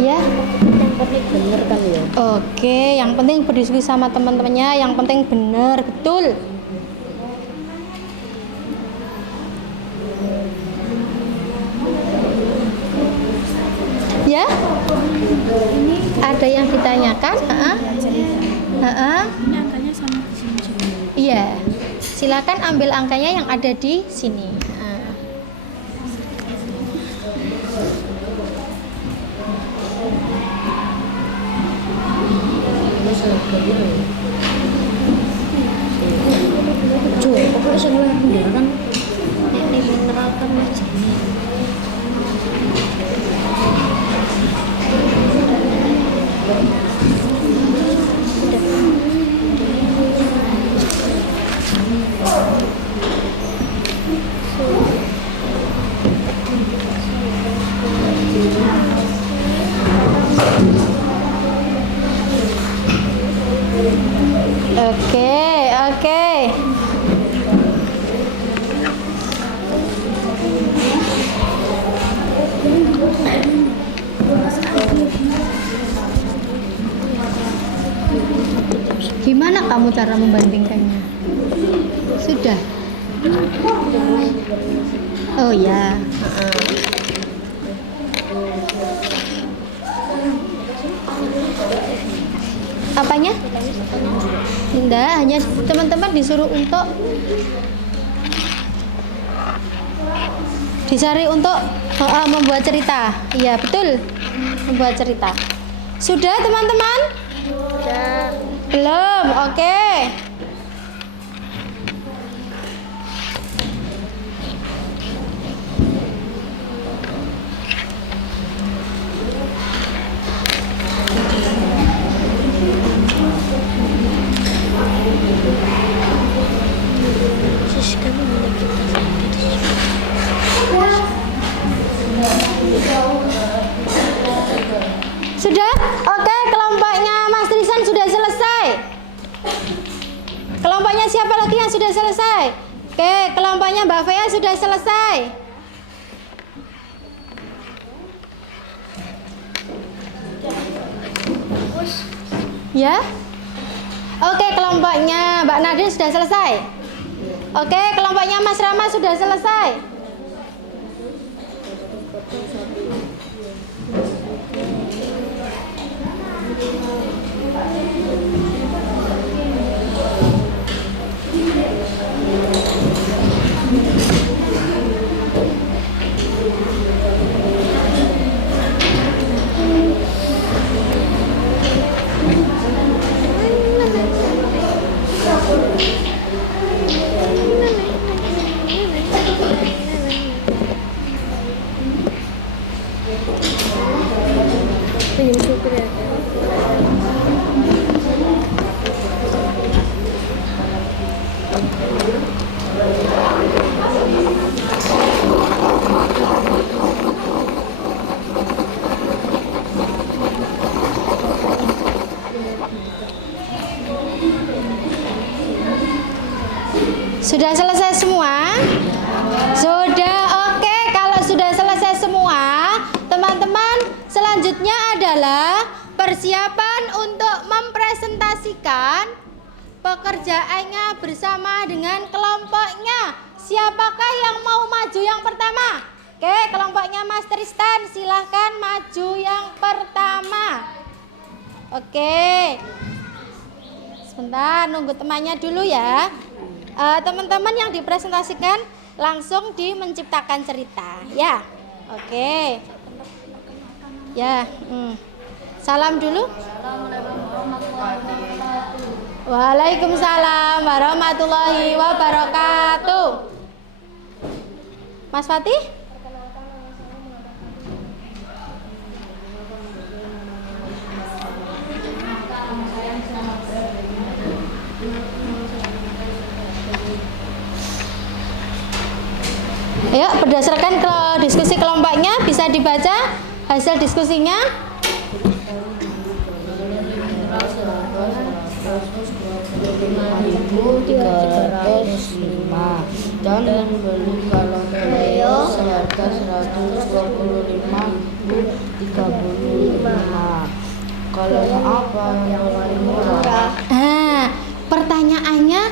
Ya. Yang penting bener kan ya. Oke, yang penting berdiskusi sama teman-temannya, yang penting benar, betul. Ya? Ada yang ditanyakan? Ini angkanya sama di sini juga. Iya. Silakan ambil angkanya yang ada di sini. Cuy, pokoknya semuanya bener kan. Nek mineral kan macamnya. Oke. Gimana kamu cara membandingkannya? Sudah. Oh ya. Apanya? Tidak, hanya teman-teman disuruh untuk dicari untuk membuat cerita. Iya, betul. Membuat cerita. Sudah, teman-teman? Sudah. Belum. Oke. Sis, kamu boleh kita Sudah? Oke, kelompoknya Mas Trisan sudah selesai. Kelompoknya siapa lagi yang sudah selesai? Oke, kelompoknya Mbak Fea sudah selesai. Ya? Oke, kelompoknya Mbak Nadine sudah selesai. Oke, kelompoknya Mas Rama sudah selesai. Pinjam supir ya. Sudah selesai semua? Sudah, oke. Kalau sudah selesai semua, teman-teman, selanjutnya adalah persiapan untuk mempresentasikan pekerjaannya bersama dengan kelompoknya. Siapakah yang mau maju yang pertama? Oke, kelompoknya Mas Tristan, silahkan maju yang pertama. Oke. Sebentar, nunggu temannya dulu ya. Teman-teman yang dipresentasikan langsung menciptakan cerita ya. Oke. Ya, salam dulu. Waalaikumsalam warahmatullahi wabarakatuh. Mas Fatih? Ayo, berdasarkan diskusi kelompoknya bisa dibaca hasil diskusinya. Dan membeli galon Cleo seharga 125.035. Kalau apa yang paling murah? Pertanyaannya,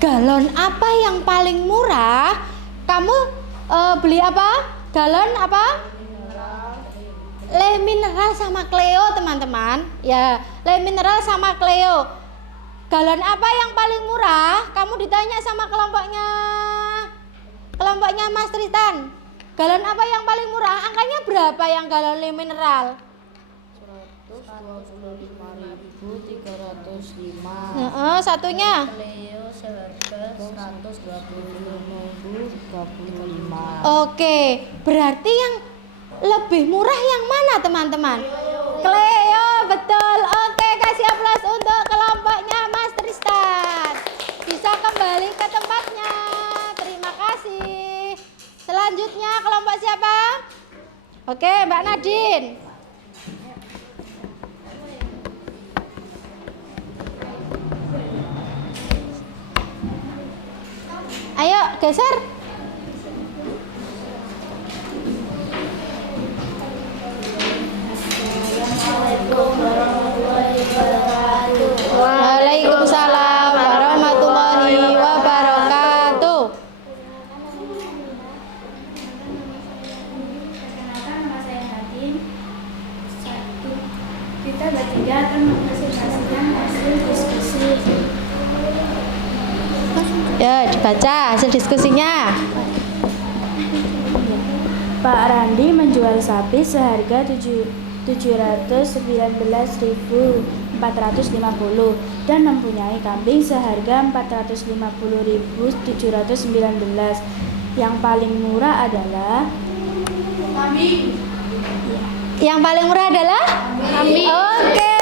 galon apa yang paling murah? Kamu beli apa? Galon apa? Le Mineral sama Cleo, teman-teman. Ya, Le Mineral sama Cleo. Galon apa yang paling murah? Kamu ditanya sama kelompoknya Mas Tristan. Galon apa yang paling murah? Angkanya berapa yang galon Le Mineral? 125.305. Satunya? Cleo seharga 125.035. Oke, berarti yang lebih murah yang mana, teman-teman? Cleo, betul. Oke, kasih aplaus untuk kelompoknya Mas Tristan. Bisa kembali ke tempatnya. Terima kasih. Selanjutnya kelompok siapa? Oke, Mbak Nadine. Ayo, geser. Waalaikumsalam warahmatullahi wabarakatuh. Perkenalkan, nama saya Nadine. Kita bertiga akan mempresentasikan hasil diskusi. Ya, dibaca hasil diskusinya. Pak Randi menjual sapi seharga 719.450 dan mempunyai kambing seharga 450.719. Yang paling murah adalah kambing. Yang paling murah adalah Kambing. Oke,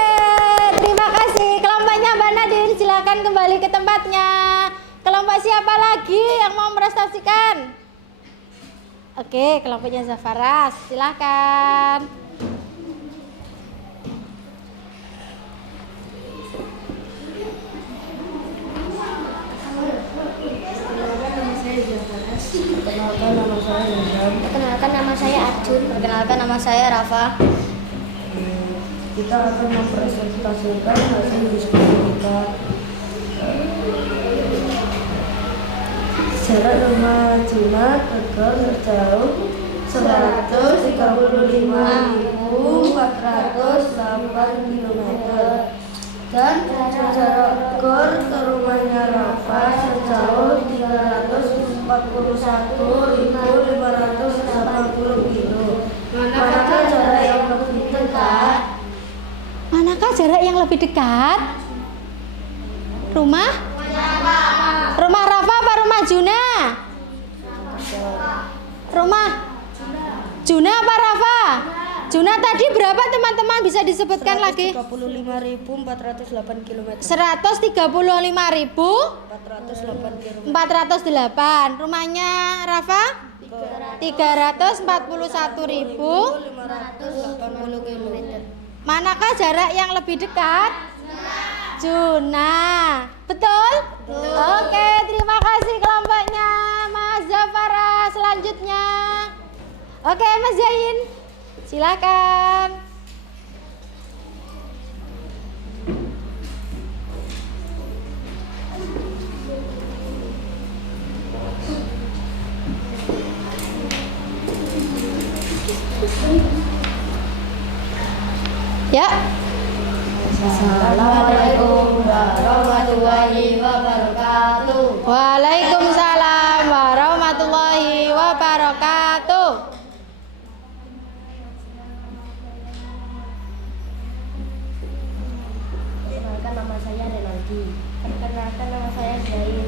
terima kasih. Kelompoknya Mbak Nadine, silakan kembali ke tempatnya. Kelompok siapa lagi yang mau merestasikan? Oke, kelompoknya Zafaras, silakan. Perkenalkan nama saya Arjun. Perkenalkan nama saya Rafa. Kita akan mempresentasikan hasil diskusi kita. Jarak rumah Jumat Tegal sejauh 135.408 km dan jarak gor ke rumahnya Rafa sejauh 341.580 km. Manakah jarak yang lebih dekat? Manakah jarak yang lebih dekat? Rumah? Rumah Rafa apa rumah Juna? Rumah Juna apa Rafa? Juna tadi berapa teman-teman, bisa disebutkan lagi? 135.408 km. 135.408. 408. Rumahnya Rafa? 341.580 km. Manakah jarak yang lebih dekat? Juna. Betul? Oke, terima kasih kelompoknya Mas Zafara. Selanjutnya. Oke, Mas Zain. Silakan. Ya. Assalamualaikum warahmatullahi wabarakatuh. Waalaikumsalam warahmatullahi wabarakatuh. Perkenalkan, nama saya Renaldi. Perkenalkan, nama saya Zain.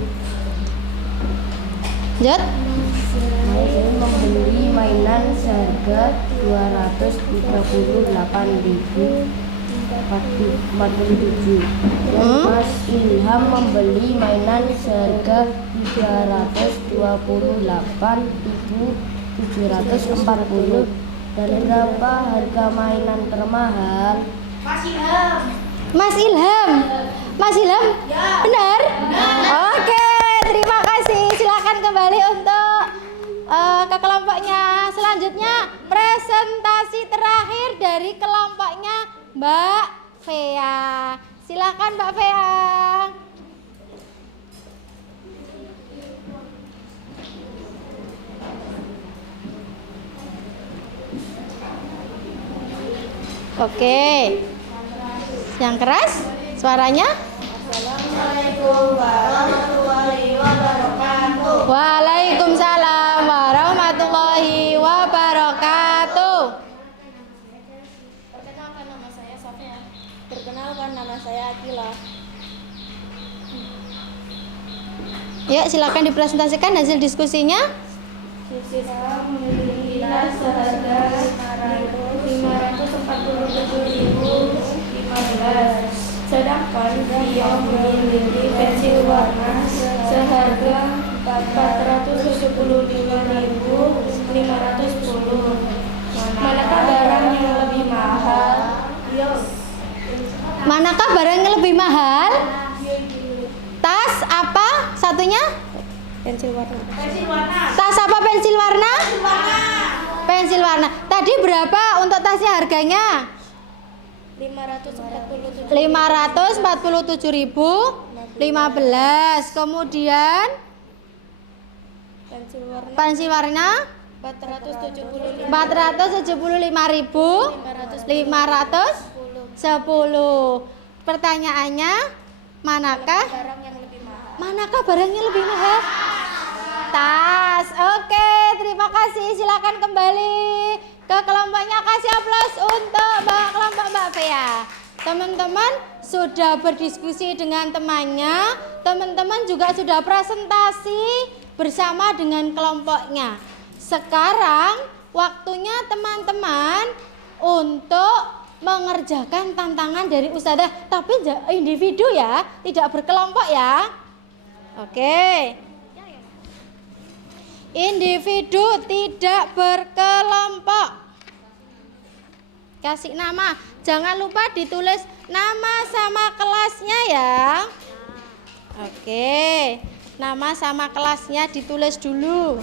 Jod. Saya ingin membeli mainan seharga 238.047. Mas Ilham membeli mainan seharga 328.740. Dan berapa harga mainan termahal? Mas Ilham. Mas Ilham? Benar? Oke, terima kasih. Silakan kembali untuk ke kelompoknya. Selanjutnya presentasi terakhir dari kelompoknya Mbak Fea. Silakan Mbak Fea. Oke. Yang keras suaranya? Assalamualaikum warahmatullahi wabarakatuh. Waalaikumsalam warahmatullahi wabarakatuh. Perkenalkan, nama saya Sofia. Perkenalkan, nama saya Akila. Ya, silakan dipresentasikan hasil diskusinya. Sisa memiliki tas seharga 547.015. Sedangkan dia memiliki pensil warna seharga 475.510. Manakah barang yang lebih mahal? Manakah barang yang lebih mahal? Tas apa satunya? Pensil warna. Tas apa pensil warna? Pensil warna. Tadi berapa untuk tasnya harganya? 547.015. Kemudian pensil warna 475.510. Pertanyaannya, manakah barang yang lebih mahal? Tas. Oke, terima kasih. Silakan kembali ke kelompoknya. Kasih aplaus untuk kelompok Mbak Fea. Teman-teman sudah berdiskusi dengan temannya. Teman-teman juga sudah presentasi bersama dengan kelompoknya. Sekarang waktunya teman-teman untuk mengerjakan tantangan dari Ustazah, tapi individu ya, tidak berkelompok ya. Oke. Individu tidak berkelompok. Kasih nama. Jangan lupa ditulis nama sama kelasnya ya. Oke. Nama sama kelasnya ditulis dulu.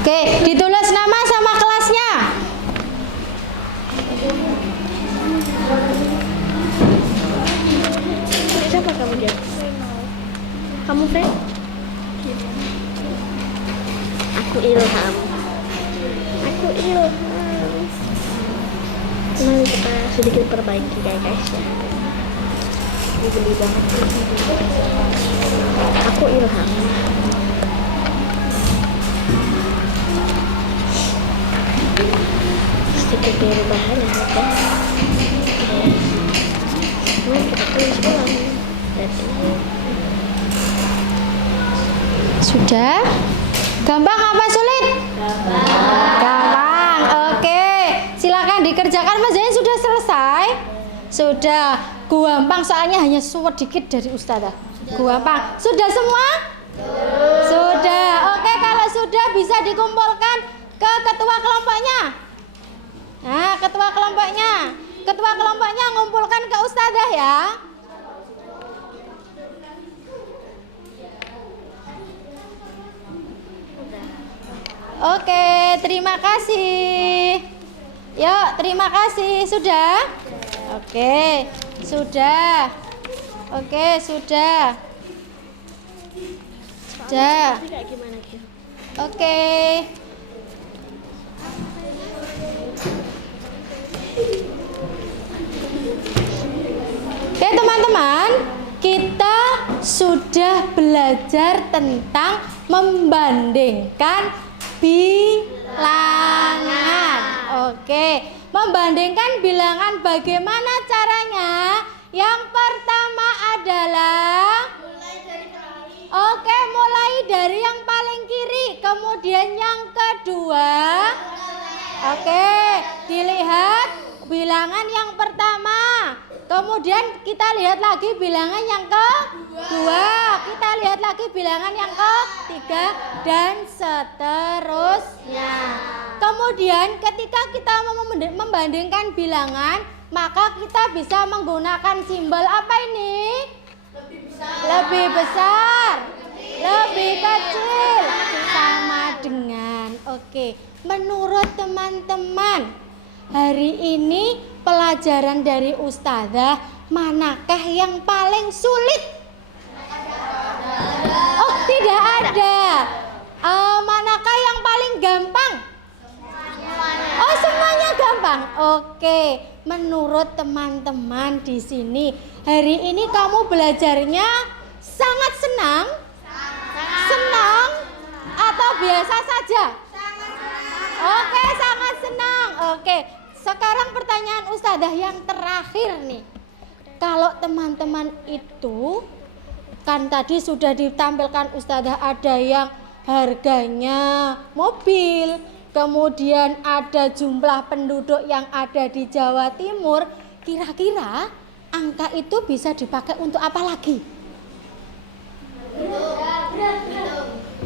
Oke, ditulis nama sama kelasnya. Siapa kamu dia? Kamu Fred? Aku ilham. Mari kita sedikit perbaiki guys ya. Ini gede banget sih. Aku ilham. Sedikit perubahan ya guys. Mari kita tulis ulang. Sudah? Gampang apa sulit? Gampang. Oke. Silakan dikerjakan. Mas Zain sudah selesai? Sudah. Gampang soalnya hanya sedikit dari Ustazah. Gampang. Sudah semua? Sudah. Oke, kalau sudah bisa dikumpulkan ke ketua kelompoknya. Nah, ketua kelompoknya ngumpulkan ke Ustazah ya. Oke, terima kasih. Yuk, terima kasih. Sudah? Oke, sudah. Oke, sudah. Sudah. Oke. Oke, teman-teman, kita sudah belajar tentang membandingkan bilangan. Oke, membandingkan bilangan bagaimana caranya? Yang pertama adalah mulai dari yang paling kiri, kemudian yang kedua. Oke, dilihat bilangan yang pertama. Kemudian kita lihat lagi bilangan yang kedua, kita lihat lagi bilangan yang ketiga, dan seterusnya. Kemudian ketika kita membandingkan bilangan, maka kita bisa menggunakan simbol apa ini? Lebih besar, lebih kecil, sama dengan. Oke, menurut teman-teman, hari ini pelajaran dari Ustazah manakah yang paling sulit? Oh, tidak ada. Manakah yang paling gampang? Oh, semuanya gampang. Oke, menurut teman-teman di sini, hari ini kamu belajarnya sangat senang? Senang atau biasa saja? Oke, sangat senang. Oke. Sekarang pertanyaan Ustazah yang terakhir nih. Kalau teman-teman itu kan tadi sudah ditampilkan Ustazah, ada yang harganya mobil, kemudian ada jumlah penduduk yang ada di Jawa Timur. Kira-kira angka itu bisa dipakai untuk apa lagi?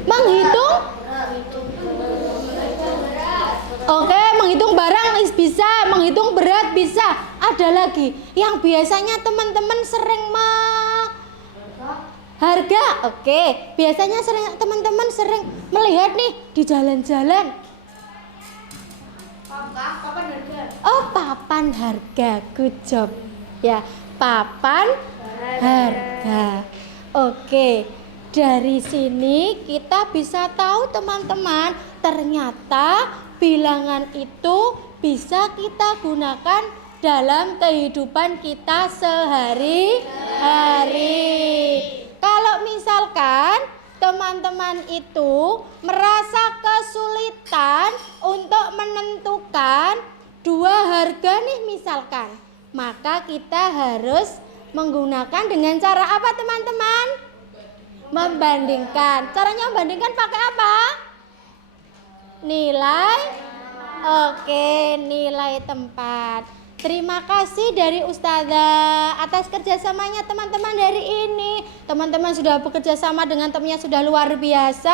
Menghitung? Oke, menghitung barang bisa, menghitung berat bisa. Ada lagi yang biasanya teman-teman sering harga. Oke, biasanya teman-teman sering melihat nih di jalan-jalan. Papan harga. Oh, papan harga. Good job. Ya, papan harga. Oke, dari sini kita bisa tahu teman-teman, ternyata bilangan itu bisa kita gunakan dalam kehidupan kita sehari-hari. Kalau misalkan teman-teman itu merasa kesulitan untuk menentukan dua harga nih misalkan, maka kita harus menggunakan dengan cara apa teman-teman? Membandingkan. Caranya membandingkan pakai apa? Nilai. Oke, nilai tempat. Terima kasih dari Ustazah atas kerjasamanya teman-teman hari ini. Teman-teman sudah bekerja sama dengan temannya, sudah luar biasa.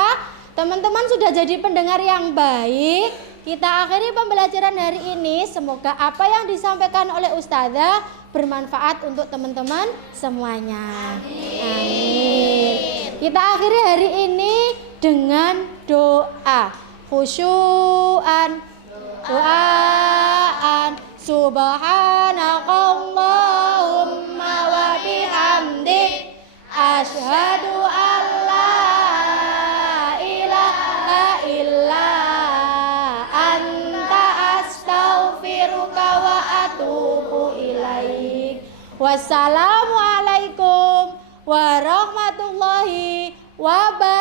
Teman-teman sudah jadi pendengar yang baik. Kita akhiri pembelajaran hari ini. Semoga apa yang disampaikan oleh Ustazah bermanfaat untuk teman-teman semuanya. Amin. Kita akhiri hari ini dengan doa. Khusyu'an, doaan, subhanakallahumma wa bihamdik, asyhadu an la ilaha illa Wassalamualaikum warahmatullahi wabarakatuh.